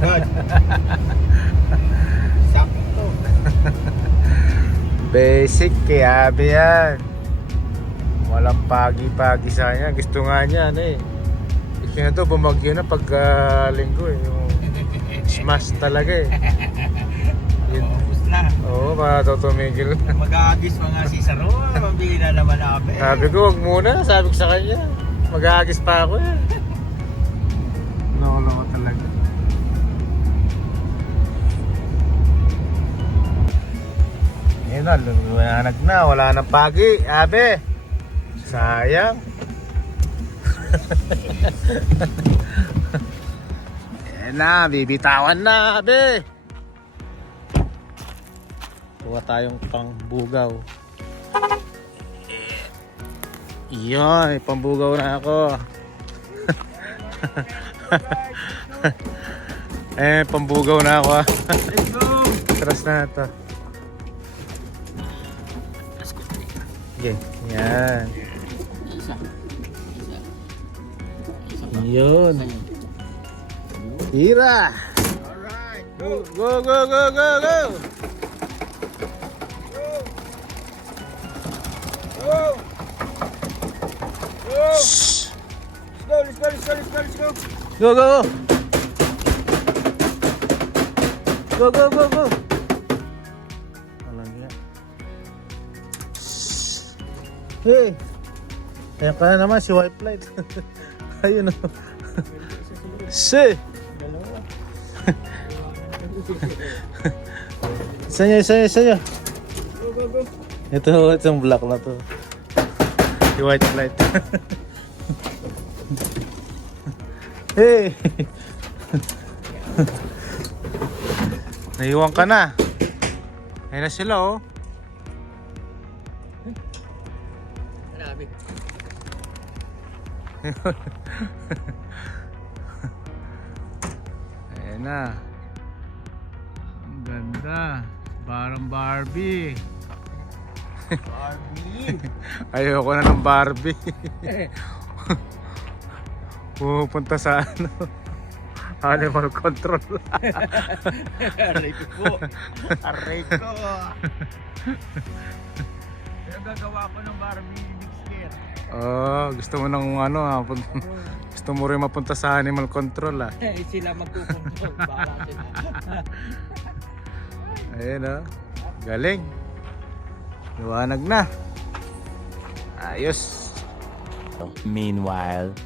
God. Sakto. Basic kaya yan. Walang pagi-pagi sa kanya. Gusto nga niya ano eh. Gusto niya to bumagyo na pag linggo eh. Yung smash talaga eh. Yun. Ubus na. Oo, matutumigil. Mag-aagis mga si Saro. Mambira naman namin. Sabi ko, wag muna. Sabi ko sa kanya. Mag-aagis pa ako eh. Loko talaga. Ayun na, lumiwanag na. Wala nang pagi. Abe. Sayang. Ayan na, bibitawan na, abe. Kuha tayong pangbugaw. Iyon, pambugaw na ako. Pambugaw na ako. Let's go. Tras na ito. Okay, yan. Yun. Hira. Alright. Go. Go, go, go, go, go. Go. Go. Let's go. Let's go. Go, go, go. Go, go, go, go. Walang yan. Hey. Ayan ka na naman si White Light. Ayun o. Si. Isa niya. Go. Itong black na to. Si White Light. Hey. Naiwan ka na. Ayun na sila oh. Marami. Ayan na. Ang ganda. Parang Barbie. Barbie. Ayoko na ng Barbie. Pupunta sa ano, animal control. Aray ko. Pero gagawa ko ng Barbie next year. Oh, gusto mo ng ano, gusto mo rin mapunta sa animal control ah. Sila magkukontrol. Bahala sila. Ayun oh. Galing. Liwanag na. Ayos. Meanwhile,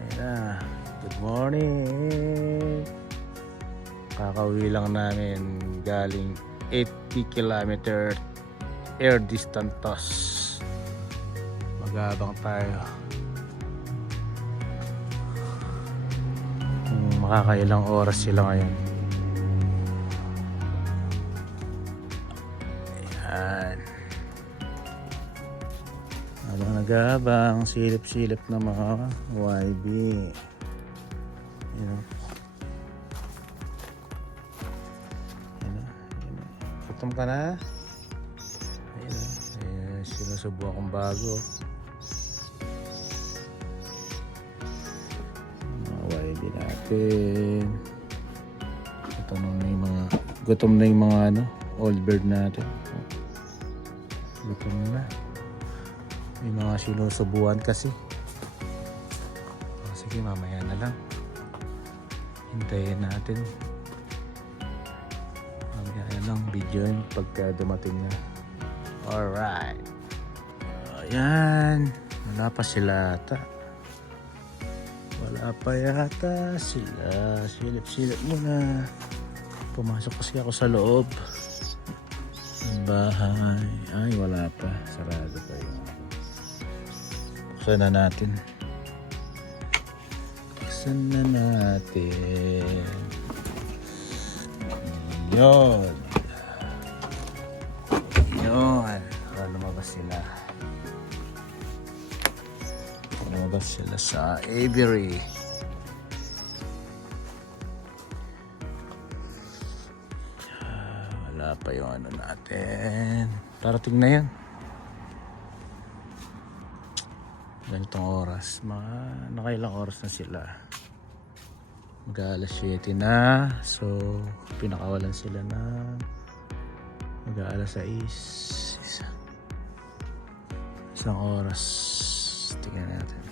ayun na. Good morning. Kakauwi lang namin galing 80 kilometer air distance toss. Mag-aabang tayo. Makakailang oras sila ngayon. Ayan. Habang nag-aabang, silip-silip na mga YB. Ayan. Gutom ka na? Ayan. Sinusubukan kong bago. Mga YB natin. Gutom na yung mga ano, old bird natin. Gutom na. May mga sinusubuan kasi. Sige, mamaya na lang. Hintayin natin. Mamaya lang video yun pagka dumating na. Alright. Ayan. Wala pa sila ata. Wala pa yata sila. Silip-silip muna. Pumasok kasi ako sa loob. Bahay. Ay, wala pa. Sarado pa yun. Buksan na natin. Buksan na natin. Yun. Yun. Para lumabas sila. Lumabas sila sa aviary. Wala pa yung ano natin. Darating na yan. Ganitong oras. Mga nakailang oras na sila. Mag-aalas 7 na. So, pinakawalan sila na mag-aalas 6. Isang oras. Tingnan natin.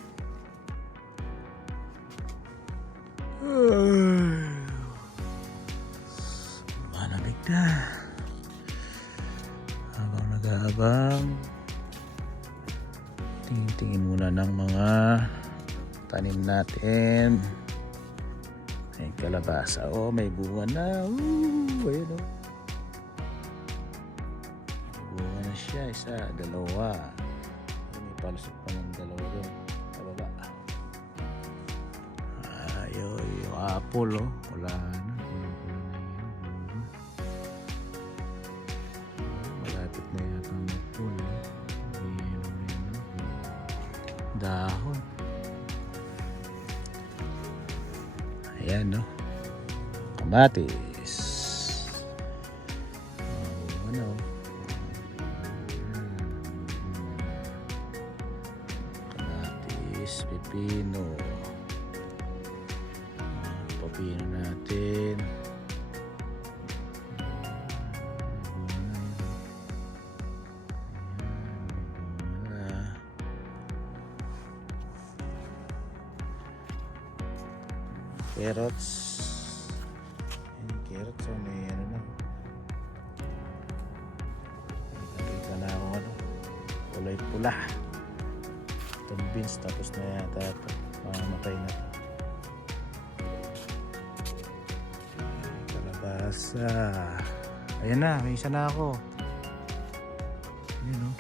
Malamig na. Habang nag-aabang, tingin muna ng mga tanim natin. May kalabasa. Oh, may bunga na. Ayun o. May bunga na siya. Isa, dalawa. May palusok pa ng dalawa doon. Kababa. Ayun, yung apple oh. Wala na. Malapit na yata ang apple. Dahon. Ayan, no? Kamatis. Ano? Kamatis, pepino. Pepino natin. Carrots. Ayan, carrots. So may ano na. Nakita na ako ano. Kulay pula. Itong beans tapos na yata ito. Mamamatay na. Kalabasa. Ayan na. May isa na ako. Ayan o.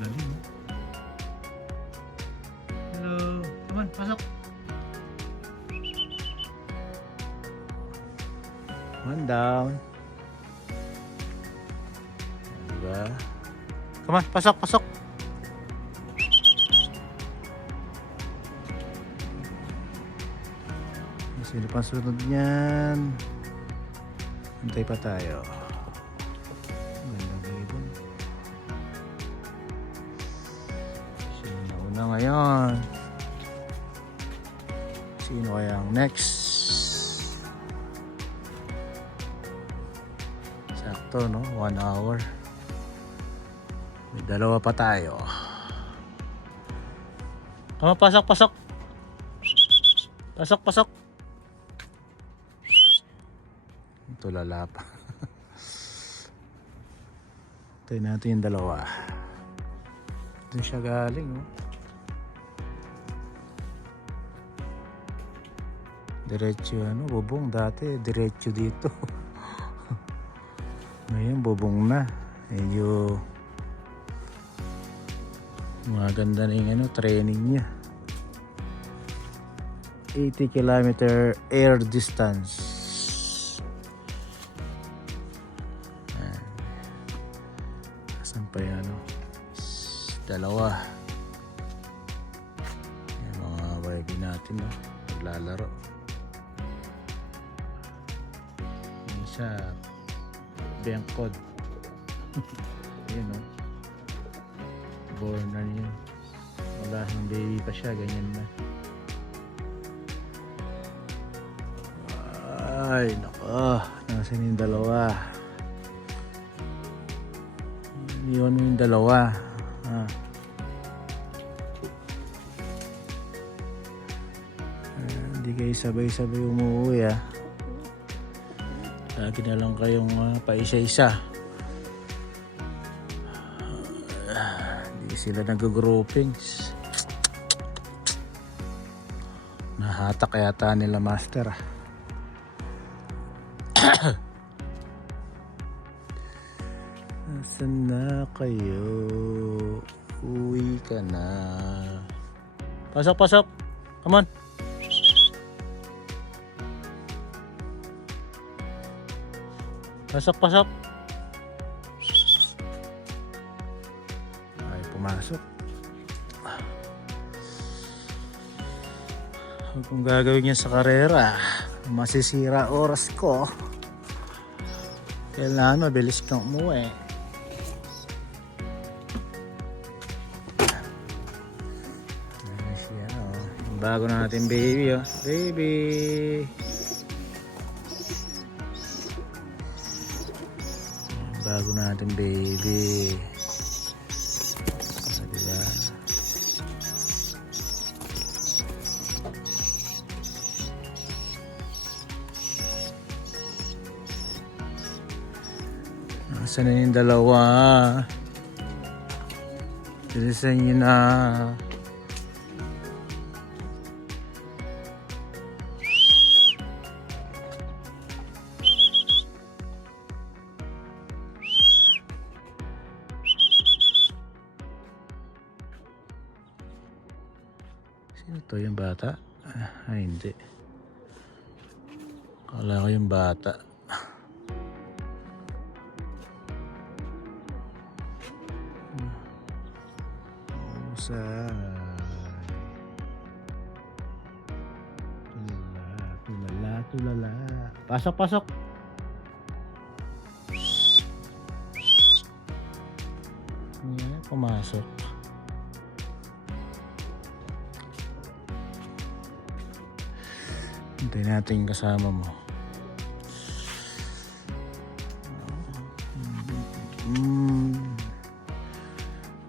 Galing o. Come on, pasok. One down. Diba? Come on, pasok, pasok. Sino pang sunod niyan? Antay pa tayo. Gandang ibon. Sino na una ngayon? Sino kaya ang next? Sakto, no? 1 hour. May dalawa pa tayo. Come on, pasok, pasok. Pasok, pasok. Ito lala pa. Tayo natin yung dalawa. Doon siya galing, no? Diretso ano, bubong dati, diretso dito. Ngayon bubong na. Medyo maganda na yung ano, training niya. 80 kilometer air distance. Asan pa yung ano? Dalawa. Yung mga baby natin, no? Paglalaro. Isa bengkod. Yun o. Born na niya. Wala nang baby pa siya. Ganyan na. Ay nako. Nasaan yung dalawa? Iwan mo yung dalawa. Hindi kayo sabay-sabay umuwi ah. Lagi na lang kayong paisa-isa. Hindi sila nag-groupings. Nahatak yata nila master. Nasaan na kayo? Uwi ka na. Pasok, pasok. Come on. Pasok, pasok. Ay, pumasok. Kung gagawin yan sa karera, masisira oras ko. Kailangan mabilis kang umuwi. Bago natin baby, oh. Baby. Bago natin baby. Diba? Nasaan na yung dalawa? Bilisan nyo na. Sino to, yung bata? Ay, hindi. Akala ko yung bata. Tulala. Pasok, pasok. Yan, pumasok. Hintayin natin yung kasama mo.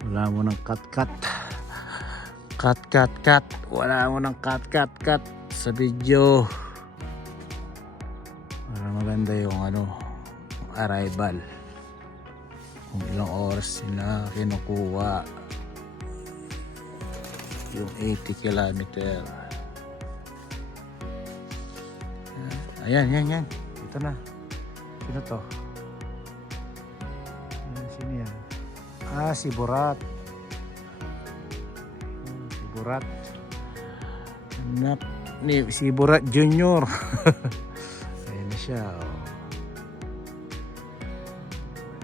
Wala mo ng cut. Cut. Wala mo ng cut sa video. Para maganda yung arrival. Kung ilang oras sila kinukuha. Yung 80 kilometer. Ayan. Ito na. Sino to? Sino yan? Si Borat. Si Borat. Anak ni si Borat Junior. Ayan na siya. Oh.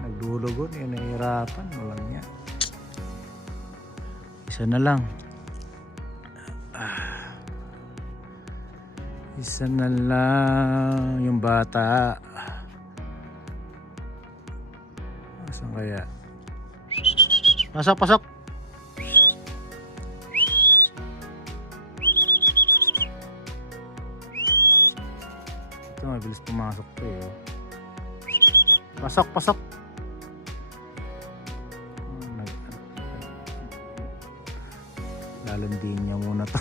Nagdulugon. Nahihirapan. Walang niya. Isa na lang. Isa na lang yung bata. Saan kaya? Pasok. Ito mabilis pumasok to eh. Pasok. Lalandin niya muna to.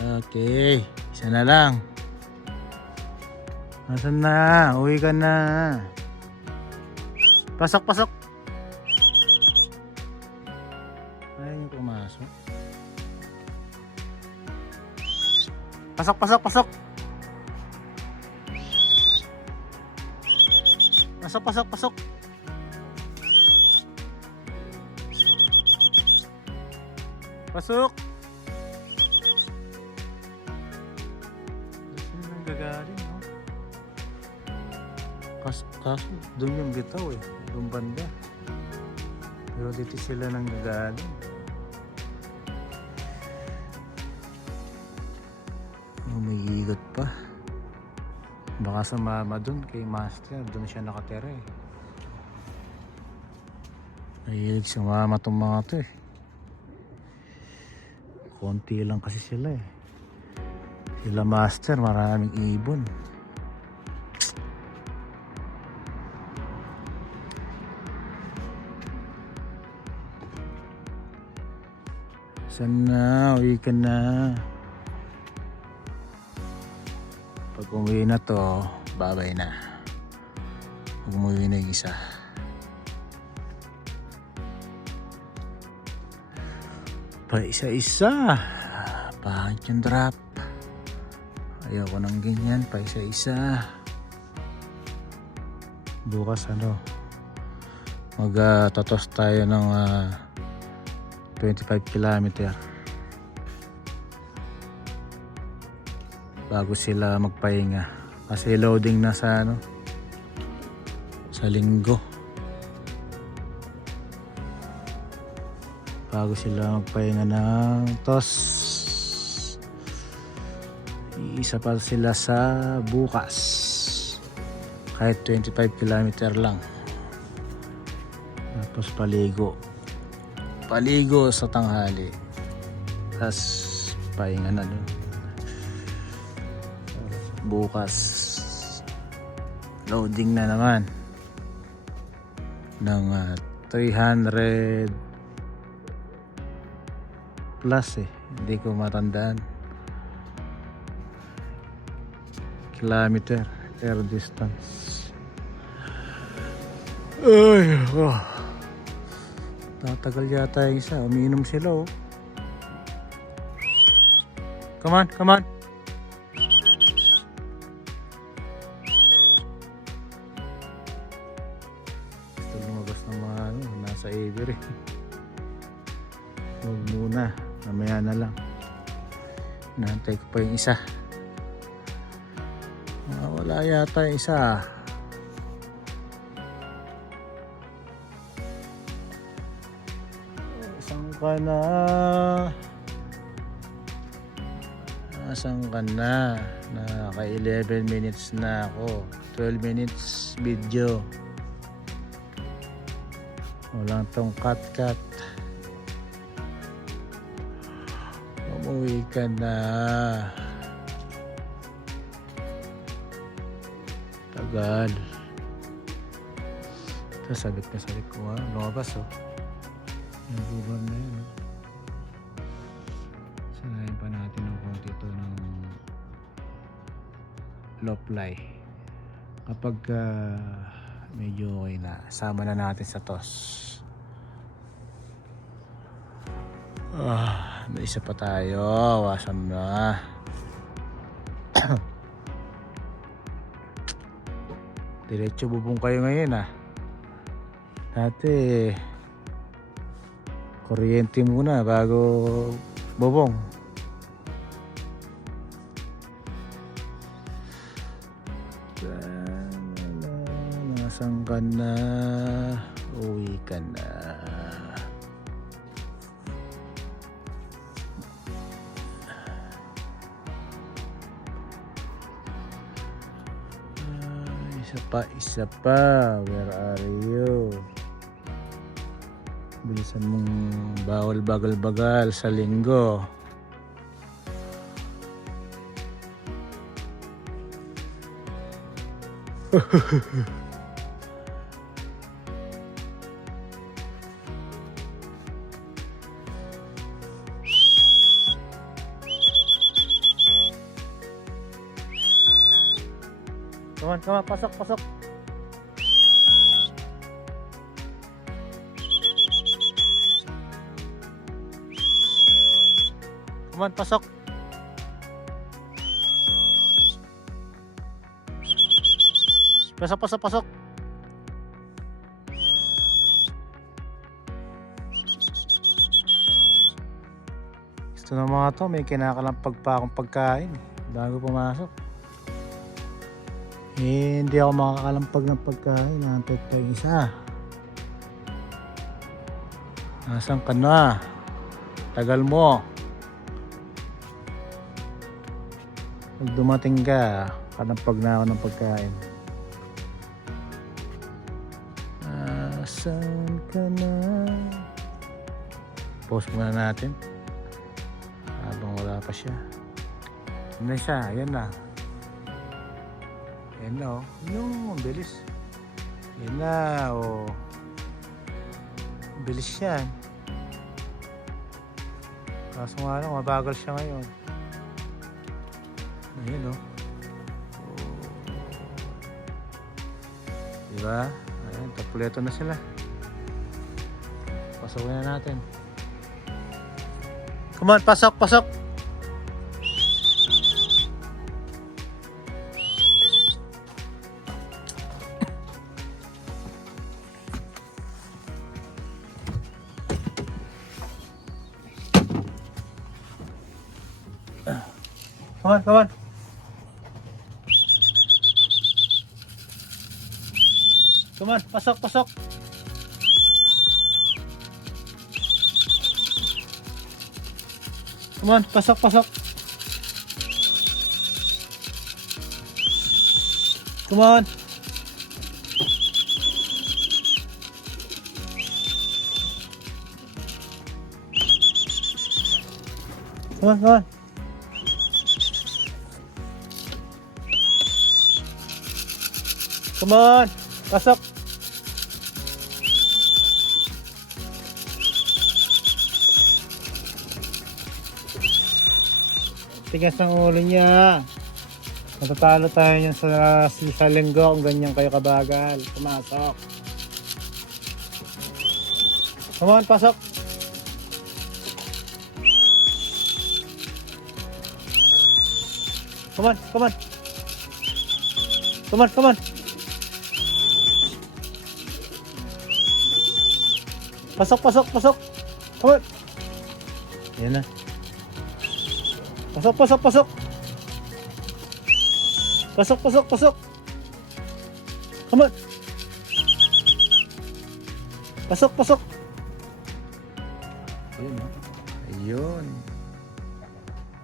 Okay, isa na lang. Nasaan na? Uwi ka na. Pasok. Ayaw yung pumasok. Pasok. Pasok. Pasok. Gagaling, no? Kaso doon yung bitaw eh, doon banda. Pero dito sila nang gagaling. May igot pa. Baka sa mama doon kay Master, doon siya nakatira eh. Nahilig sa mama tong mga to eh. Konti lang kasi sila eh. Sila Master, maraming ibon. Saan na? Uwi ka na. Pag umuwi na to, babay na. Pag umuwi na yung isa. Pa isa-isa. Pahit yung drop. Ayoko ng ganyan, pa isa-isa. Bukas mag-totos tayo ng 25 kilometer bago sila magpahinga. Kasi loading na sa sa linggo. Bago sila magpahinga ng tos. Isa pa sila sa bukas. Kahit 25 kilometer lang. Tapos paligo sa tanghali. tas pahinga na dun. Bukas loading na naman ng 300 plus hindi ko matandaan kilometer air distance. Ay tatagal yata yung isa, umiinom sila come on lumabas ng mga nasa Avery. Huwag muna, mamaya na lang. Nantay ko pa yung isa. Wala yata yung isa. Saan ka na? Saan ka na? Naka 11 minutes na ako. 12 minutes video. Walang tong cut. Umuwi ka na. Tagal. Sasalit ko nga. Lumabas yung buban na yun. Sanayin pa natin ng konti ito ng low fly. Kapag medyo okay na, sama na natin sa toss. May isa pa tayo, wasam na. Diretso bubong kayo ngayon dati kuryente muna bago bubong. Nasaan ka na? Uwi ka na. Isa pa. Where are you? Bilisan mong bawal bagal-bagal sa linggo. Come on, pasok. Come on, pasok. Pasok. Gusto ng mga to, may kinakalampag pa akong pagkain bago pumasok. Hindi ako makakalampag ng pagkain. Nantay pa yung isa. Nasaan ka na? Tagal mo. Pag dumating ka, kalampag na ako ng pagkain. Nasaan ka na? Pause muna natin habang wala pa siya. Ano na siya? Ayan na. Yan na yung bilis. Yan na bilis yan. Kaso nga lang, mabagal siya ngayon. Ayan diba? Ayan, tapuleto na sila. Pasokin na natin. Come on, pasok. Come on. Come on, pasok. Come on, pasok. Come on. Come on, come on. Come on, pasok. Tigas ng ulo niya. Matatalo tayo niyan sa linggo kung ganyan kayo kabagal. Pumasok. Come on, pasok. Come on, come on. Come on, come on. Pasok, pasok, pasok. Come on. Yan na. Pasok, pasok, pasok. Pasok, pasok, pasok. Come on. Pasok, pasok. Ayun, ha? Ayun.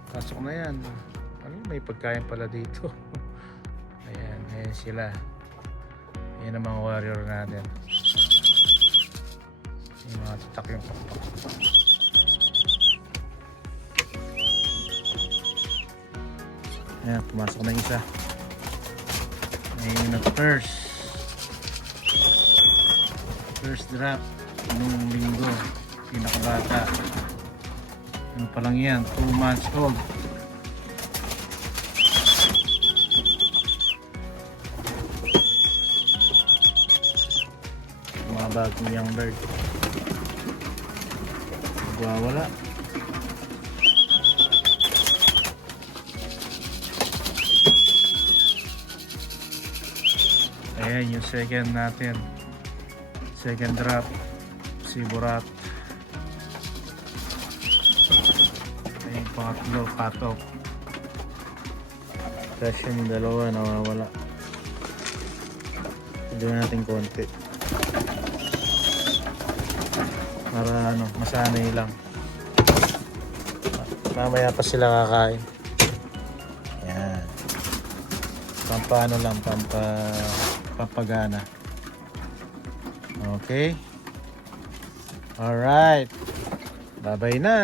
Pasok na yan. Ano, may pagkain pala dito. Ayan, ayan sila. Ayan ang mga warrior natin. Yung mga tatak yung pakpak. Ayan, pumasok na isa. Ayan, first drop nung linggo, pinakabata. Ano pa lang yan, 2 months old. Mga bagong young bird. Wala. Ayan yung second natin. Second drop. Si Borat. Ayan yung pangatlo. Katok. Tapos yun yung dalawa. Nawawala. Gawin natin konti. Para ano, masanay lang. Mamaya pa sila kakain. Ayan. Pampano lang, pampagana. Okay. Alright. Bye-bye na.